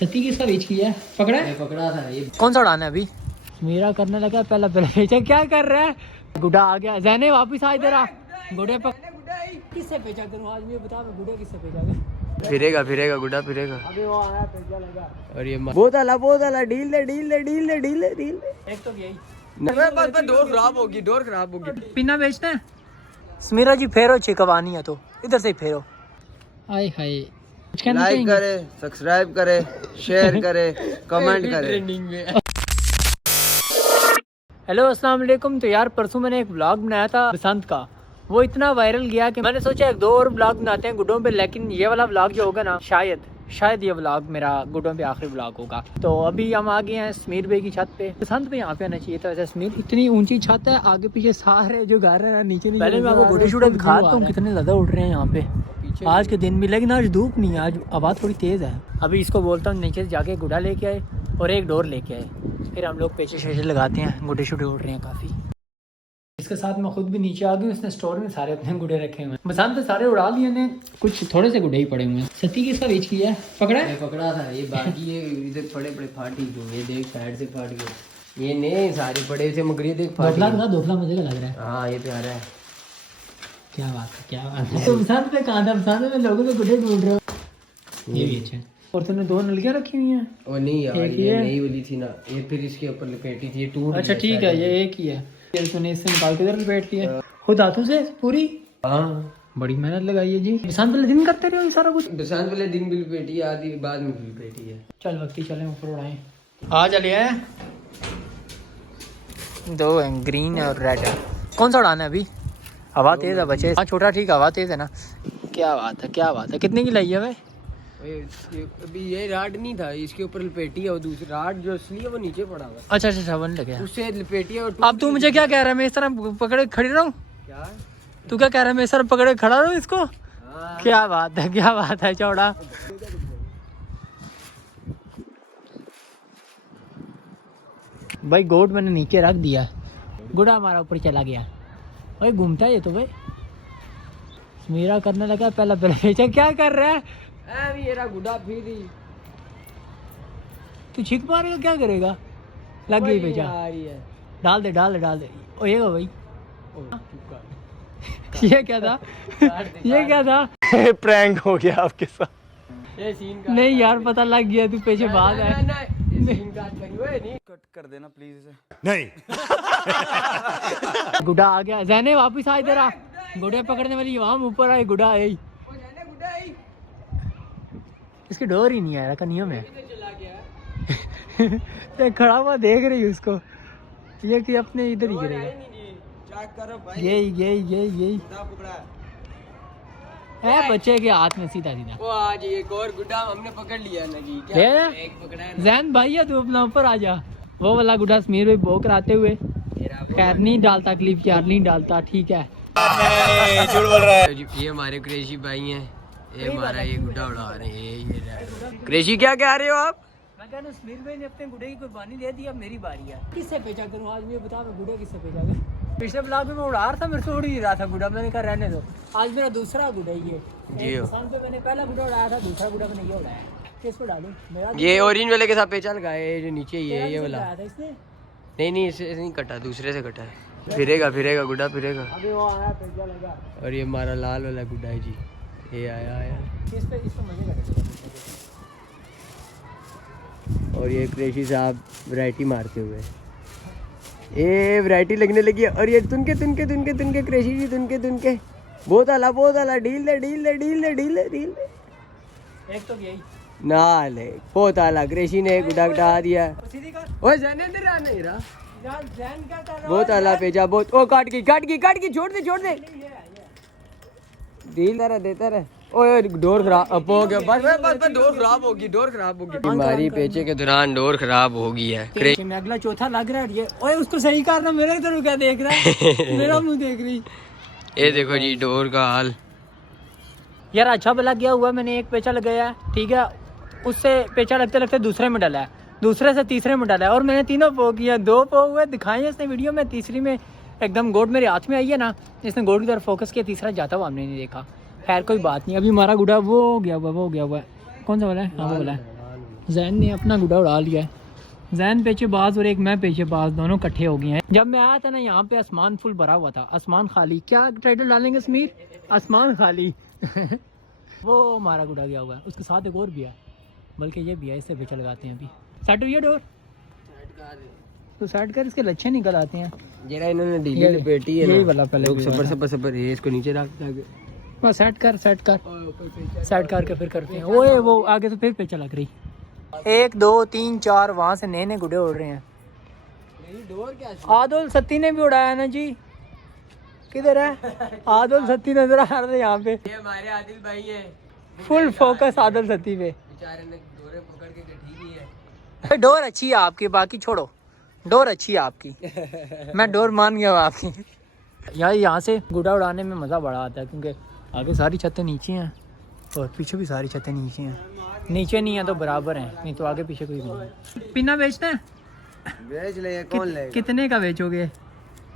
सती किसका बेच किया है? पकड़ा है? पकड़ा था ये। कौन सा उड़ाना है अभी? मेरा करने लगा पहला बेचा। क्या कर रहा है? गुड्डा आ गया। जैने वापिस आ इधर आ। गुड्डे किससे बेचा करूँ आज? मुझे बता, मैं गुड्डे किससे बेचा कर? फिरेगा फिरेगा गुड्डा फिरेगा। अभी वो आया पेचा लगा। और ये बहुत आला डील दे। एक तो यही बस डोर खराब होगी। पिन्ना बेचना है। समीरा जी फेरो चिकवानी है तो इधर से ही फेरो। आए हाय, लाइक करे, सब्सक्राइब करे, शेयर करे, कमेंट करे। हेलो अस्सलाम वालेकुम। तो यार परसों मैंने एक व्लॉग बनाया था बसंत का, वो इतना वायरल गया कि मैंने सोचा एक दो और व्लॉग बनाते हैं गुड्डों पे, लेकिन ये वाला व्लॉग जो होगा ना शायद ये व्लॉग मेरा गुड्डों पे आखिरी व्लॉग होगा। तो अभी हम आ गए हैं समीर भाई की छत पे। बसंत पे यहाँ पे आना चाहिए था वैसे। समीर इतनी ऊंची छत है, आगे पीछे सारे जो घर है नीचे नहीं। पहले मैं आपको गुड्डे शुड्डे दिखाता हूँ कितने ज्यादा उड़ रहे हैं यहाँ पे आज के दिन भी, लेकिन आज धूप नहीं है, आज हवा थोड़ी तेज है। अभी इसको बोलता हूँ नीचे से जाके गुड्डा लेके आए और एक डोर लेके आए, फिर हम लोग पेचे शेचे लगाते हैं। गुड्डे शुड्डे उड़ रहे हैं काफी। इसके साथ मैं खुद भी नीचे आ गई। उसने स्टोर में सारे अपने गुड्डे रखे हुए हैं। बसंत पे सारे उड़ा लिए ने, कुछ थोड़े से गुड्डे ही पड़े हुए हैं। सती किसका बेच किया है? पकड़ा है? पकड़ा था ये। बाकी ये इधर पड़े फाटी गए। ये देख साइड से फाट गए। ये नहीं सारे पड़े थे मगर ये देख फाटी। दोखला मजे का लग रहा है। हाँ ये प्यारा है। क्या बात है, क्या बात है। तो बसंत पे कहाँ था? बसंत में लोगों के गुड्डे ढूंढ रहे हो। ये भी अच्छा है। और तुमने दो नलियाँ रखी हुई हैं? वो नहीं यार, ये नई वाली थी ना, ये फिर इसके ऊपर लपेटी थी, ये टूट। अच्छा ठीक है, ये एक ही है। फिर तूने इससे निकाल के इधर लपेट लिया खुद हाथों से पूरी। हाँ बड़ी मेहनत लगाई है जी। बसंत वाले दिन करते रहे हो ये सारा कुछ? बसंत वाले दिन भी लपेटी है, आधी बाद में भी लपेटी है। चल वक्ती चले ऊपर उड़ाएं। आ चलिए। दो हैं, ग्रीन और रेड है। कौन सा उड़ाना है अभी? हवा तेज है बच्चे। हाँ छोटा ठीक, हवा तेज है ना। क्या बात है, क्या बात है। कितने की लाई है भाई? अभी ये राड नहीं था, इसके ऊपर लपेटी है, और दूसरा राड जो असली है वो नीचे पड़ा हुआ है। अच्छा वन लगे उससे लपेटी है। अब तू मुझे क्या कह रहा है? मैं इस तरह पकड़े खड़ी रहूं? क्या तू क्या कह रहा है? मैं इस तरह पकड़े खड़ा रहूं इसको? हाँ। क्या बात है, क्या बात है चौड़ा। भाई गोट मैंने नीचे रख दिया, गुड़ा हमारा ऊपर चला गया। भाई घूमता है ये तो। भाई मेरा करने लगा पहला बेचा। क्या कर रहा है? मेरा गुड्डा फिर तू छिक मारेगा? क्या करेगा? लग गई बेचा। डाल दे ओ ये गो भाई। ये क्या था? ये क्या था? प्रैंक हो गया आपके साथ। ये सीन नहीं यार पता लग गया, तू पीछे भाग है। कट कर देना प्लीज इसे। नहीं गुड्डा आ गया। जैने वापिस आ इधर आ। गुड्डे पकड़ने वाली वहां ऊपर आई। गुड्डा आई। इसकी डोर ही नहीं आया कनियों में। खड़ा हुआ देख रही हूँ उसको, ये कि अपने इधर ही गिरेगा। यही है बच्चे के हाथ में सीधा। वो आज एक और गुड्डा हमने पकड़ लिया ना जी। क्या एक पकड़ा है। जैन भाई है, तू अपना ऊपर आ जा। वो वाला गुड्डा समीर भाई भोग कराते हुए। खैर नहीं डालता क्लिप यार, नहीं डालता ठीक है। झूठ बोल रहा है। ये हमारे क्रेशी भाई हैं, ये हमारा ये गुड्डा उड़ा रहे हैं। ये क्रेशी क्या कह रहे हो आप? मैं कह रहा हूँ समीर भाई ने अपने गुड्डे की कुर्बानी दे दी, अब मेरी बारी है। किससे बेचा करूँ आज? मुझे बता, मैं गुड्डे किससे बेचा करूँ? पिछले ब्लॉग में मैं उड़ा रहा था, मेरे से उड़ ही रहा था गुड्डा। मैंने कहा रहने दो। आज मेरा दूसरा गुड्डा ही है। बसंत पे मैंने पहला गुड्डा उड़ाया था, दूसरा गुड्डा मैंने ये उड़ाया। किस पे डालूं? मेरा ये ऑरेंज वाले के साथ पेचा लगाए जो नीचे ये वाला। इसने नहीं इससे नहीं कटा, दूसरे से कटा है। फिरेगा गुड्डा फिरेगा। अभी वो आया पेचा लगा। और ये हमारा लाल वाला गुड्डा है जी, ये आया। इस पे मजे करेगा। और ये क्रेशी साहब वैरायटी मारते हुए, ये वैरायटी लगने लगी है। और ये तुनके क्रेशी जी तुनके बहुत आला डील दे। एक तो यही ना ले बहुत आला। क्रेशी ने गुड्डा हटा दिया। सीधी कर। ओए जाने दे रहा नहीं रहा। यार जैन क्या कर रहा है? बहुत आला पेचा बहुत। ओ काट गई छोड़ दे। डील देता रहे। ओए डोर खराब हो गया। बस डोर खराब होगी। हमारी पेचे के दौरान डोर खराब हो गई है। मैं अगला चौथा लग रहा है ये। ओए उसको सही करना, मेरे इधर क्या देख रहा है? मेरा मुंह देख रही। ये देखो जी डोर का हाल। यार अच्छा भला गया हुआ, मैंने एक पेचा लगाया ठीक है, उससे पेचा लगते दूसरे में डाला है, दूसरे से तीसरे में डाला है, और मैंने तीनों पो किया। 2 पो हुए दिखाए इसने वीडियो में, तीसरी में एकदम गोट मेरे हाथ में आई है ना, इसने गोट की तरफ फोकस किया, तीसरा जाता हुआ हमने नहीं देखा। खैर कोई बात नहीं। अभी हमारा गुड्डा वो हो गया हुआ है। कौन सा वाला है? हाँ वो वाला है। जैन ने अपना गुड्डा उड़ा लिया है। जैन पीछे बाज और एक मैं पीछे बाज, दोनों इकट्ठे हो गए हैं। जब मैं आया था ना यहाँ पे आसमान फुल भरा हुआ था, आसमान खाली। क्या टाइटल डालेंगे समीर? आसमान खाली। वो हमारा गुड्डा गया हुआ है, उसके साथ एक और भी है, बल्कि ये भी है, इससे बेचा लगाते हैं अभी। सेट हुई है डोर तो सेट कर, इसके लच्छे निकल आते हैं। जरा इन्होंने ढीली ये लपेटी है यही ना, वाला पहले लोग भी सबर हुआ था। सबर ये इसको नीचे रख दे। बस सेट कर सेट करके फिर करते हैं। ओए वो आगे तो फिर पेचा लग रही। 1 2 3 4 वहाँ से नए नए गुड्डे उड़ रहे हैं। डोर क्या आदुल सत्ती ने भी उड़ाया ना जी। किधर है आदुल सत्ती? नजर आ रहा था यहाँ पे। ये हमारे आदिल भाई है, फुल फोकस आदुल सत्ती पे। बेचारे ने डोरे पकड़ के गठी की है। डोर अच्छी है आपकी, बाकी छोड़ो। डोर अच्छी है आपकी। मैं डोर मान गया हूँ आपकी। यार यहाँ से गुड्डा उड़ाने में मज़ा बड़ा आता है, क्योंकि आगे सारी छतें नीचे हैं और पीछे भी सारी छतें नीचे हैं। नीचे नहीं है तो बराबर हैं, नहीं तो आगे पीछे कोई नहीं है। पिन्ना बेचना है? बेच ले, कौन लेगा? कितने का बेचोगे?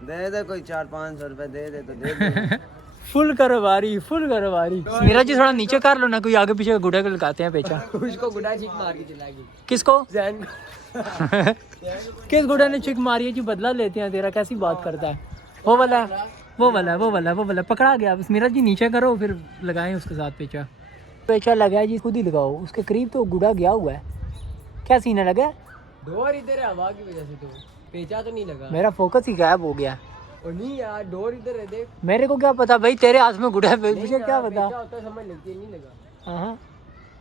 दे दे कोई 400-500 रुपए दे दे तो दे दे। फुल कारोबारी, फुल कारोबारी। मेरा जी थोड़ा नीचे कर लो ना, कोई आगे पीछे गुड्डे को लगाते हैं पेचा। उसको गुड्डा चिक मार के चलाएगी। किसको? जैन किस गुड्डे ने चिक मारी है जी? बदला लेते हैं तेरा, कैसी बात करता है? वो वाला वो वाला वो वाला वो वाला पकड़ा गया। बस मेरा जी नीचे करो, फिर लगाएं उसके साथ पेचा। पेचा लगा है जी, खुद ही लगाओ। उसके करीब तो गुड्डा गया हुआ है। क्या सीना लगा? डोर इधर है, हवा की वजह से तो पेचा तो नहीं लगा। मेरा फोकस ही गायब हो गया। और नहीं यार, डोर इधर है देख। मेरे को क्या पता भाई, तेरे हाथ में गुड्डा है, मुझे क्या पता। पेचा होता समझ लगती है, नहीं लगा। हाँ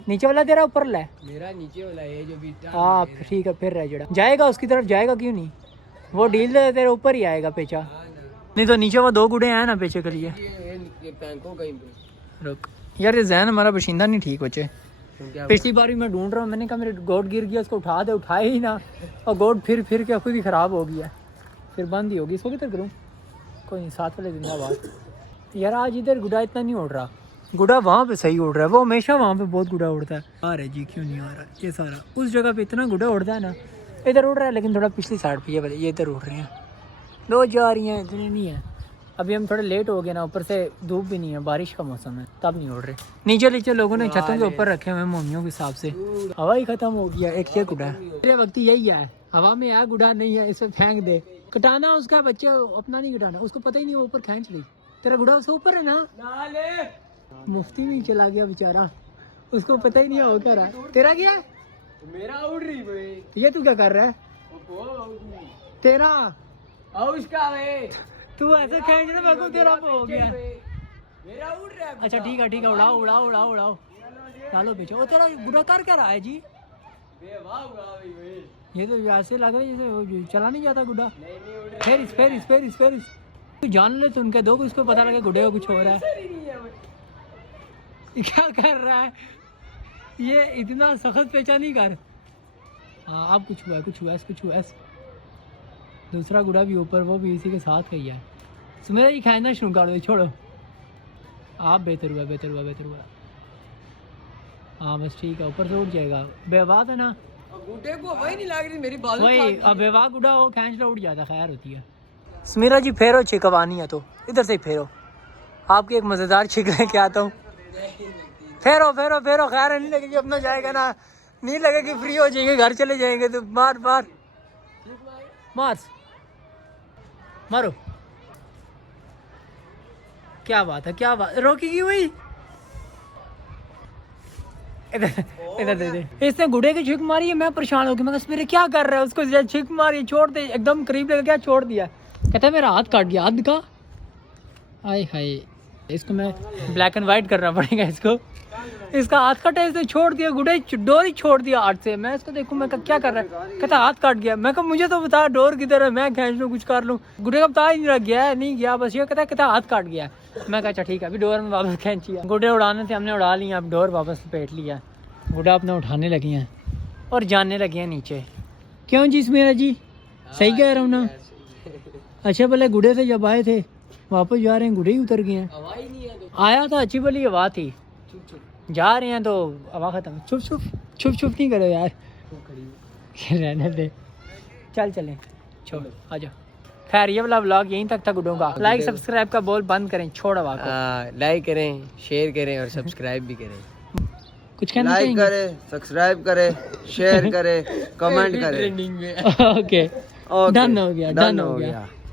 नीचे वाला तेरा ऊपर ला है? मेरा नीचे वाला है जो भी। हाँ ठीक है, फिर रह जड़ा जाएगा उसकी तरफ, जाएगा क्यों नहीं? वो डील तेरे ऊपर ही आएगा पेचा। नहीं तो नीचे वो 2 गुड्डे हैं ना पेचे के लिए। ये पैंको कहीं पे रुक यार, ये जैन हमारा बशिंदा नहीं ठीक बच्चे। पिछली बार भी मैं ढूंढ रहा हूँ, मैंने कहा मेरे गोट गिर गया, उसको उठा दे, उठाए ही ना, और गोट फिर के खुद ही ख़राब हो गया, फिर बंद ही होगी। इसको किधर करूँ? कोई नहीं, 7 वाले जिंदाबाद। यार आज इधर गुड्डा इतना नहीं उड़ रहा, गुड्डा वहाँ पे सही उड़ रहा है। वो हमेशा वहाँ पे बहुत गुड्डा उड़ता है। आ रहा है जी, क्यों नहीं आ रहा? ये सारा उस जगह पे इतना गुड्डा उड़ता है ना, इधर उड़ रहा है, लेकिन थोड़ा पिछली साइड पे ये वाले ये इधर उड़ रहे हैं। 2 जा रही हैं, इतनी नहीं है। अभी हम थोड़े लेट हो गए ना, ऊपर से धूप भी नहीं है, बारिश का मौसम है, तब नहीं उड़ रहे। नीचे लोगों ने छतों के ऊपर रखे हुए हैं मोमियों के हिसाब से। हवा ही खत्म हो गया। एक ये गुड्डा है, मेरे वक्त यही है, हवा में है गुड्डा नहीं है, इसे फेंक दे। कटाना उसका बच्चे अपना नहीं कटाना, उसको पता ही नहीं, वो ऊपर खींच ली। तेरा गुड्डा उसके ऊपर है ना, मुफ्ती में चला गया बेचारा, उसको पता ही नहीं है वो क्या रहा। तेरा क्या है? मेरा उड़ रही भाई। ये तू क्या कर रहा है? तेरा उसका वे तू ऐसे खींच रहा, मेरे को तेरा हो गया। मेरा उड़ रहा है। अच्छा ठीक है उड़ाओ उड़ाओ उड़ाओ उड़ाओ, डालो बेचो। वो तेरा गुड्डा कर क्या रहा है जी? ये तो ऐसे लग रहा है जैसे वो चला नहीं जाता गुड्डा। फेरिस तू जान ले तो उनके दो, उसको पता लगे गुड्डे को कुछ हो रहा है। क्या कर रहा है ये? इतना सख्त पेचा नहीं कर। हाँ अब कुछ हुआ। दूसरा गुड्डा भी ऊपर, वो भी इसी के साथ गई है। मेरा ये खाना शुरू कर दो, छोड़ो आप। बेहतर हुआ। हाँ बस ठीक है, ऊपर से उठ जाएगा। बेवाद है ना, गुड्डे को वही नहीं लग रही मेरी बात। वही अब बेवाद गुड्डा वो खींच लो, उठ जाता, खैर होती है। समीरा जी फेरो चिकवानी है तो इधर से ही फेरो, आपकी एक मज़ेदार चिक लेके आता हूँ। फेरो खैर नहीं लगेगी, अपना जाएगा ना, नहीं लगेगी, फ्री हो जाएंगे, घर चले जाएंगे। तो मारो। क्या बात है, रोकेगी हुई। इधर दे। इसने गुड्डे की छिक मारी है, मैं परेशान हो गया। मैं कहा मेरे क्या कर रहा है? उसको छिक मारी, छोड़ दे, एकदम करीब लगा क्या, छोड़ दिया। कहता है मेरा हाथ काट गया। हाथ दिखा। आय हाय, इसको मैं ब्लैक एंड वाइट करना पड़ेगा इसको। इसका हाथ कटा, इसने छोड़ दिया, गुड्डे डोर ही छोड़ दिया हाथ से। मैं इसको देखूं, मैं क्या कर रहा है? कहता हाथ काट गया। मैं कहा मुझे तो बता डोर किधर है, मैं खींच लूँ, कुछ कर लूँ। गुड्डे का बता ही नहीं रहा, गया नहीं गया, बस ये कहता हाथ काट गया। मैं कहा अच्छा ठीक है, अभी डोर में वापस खींचिए। गुड्डे उड़ाने थे, हमने उड़ा लिया, अब डोर वापस लपेट लिया। गुड्डा अपना उठाने लगी हैं और जाने लगे हैं नीचे। क्यों जी मेरा जी, सही कह रहा हूँ ना? अच्छा भले गुड्डे से जब आए थे, वापस जा रहे हैं, गुड्डे ही उतर गए हैं। आया था अच्छी भली हवा थी, जा रहे हैं तो हवा खत्म। छुप नहीं करो यार, रहने दे, चलें, छोड़ आ जाओ। खैर ये वाला व्लॉग यहीं तक था गुड्डों का। लाइक सब्सक्राइब का बोल बंद करें, छोड़ हवा को। लाइक करें, शेयर करें और सब्सक्राइब भी करें। कुछ कहना लाइक चाहेंगे? करे, सब्सक्राइब करे, शेयर करे, कमेंट करे। ओके, डन हो गया, डन हो गया।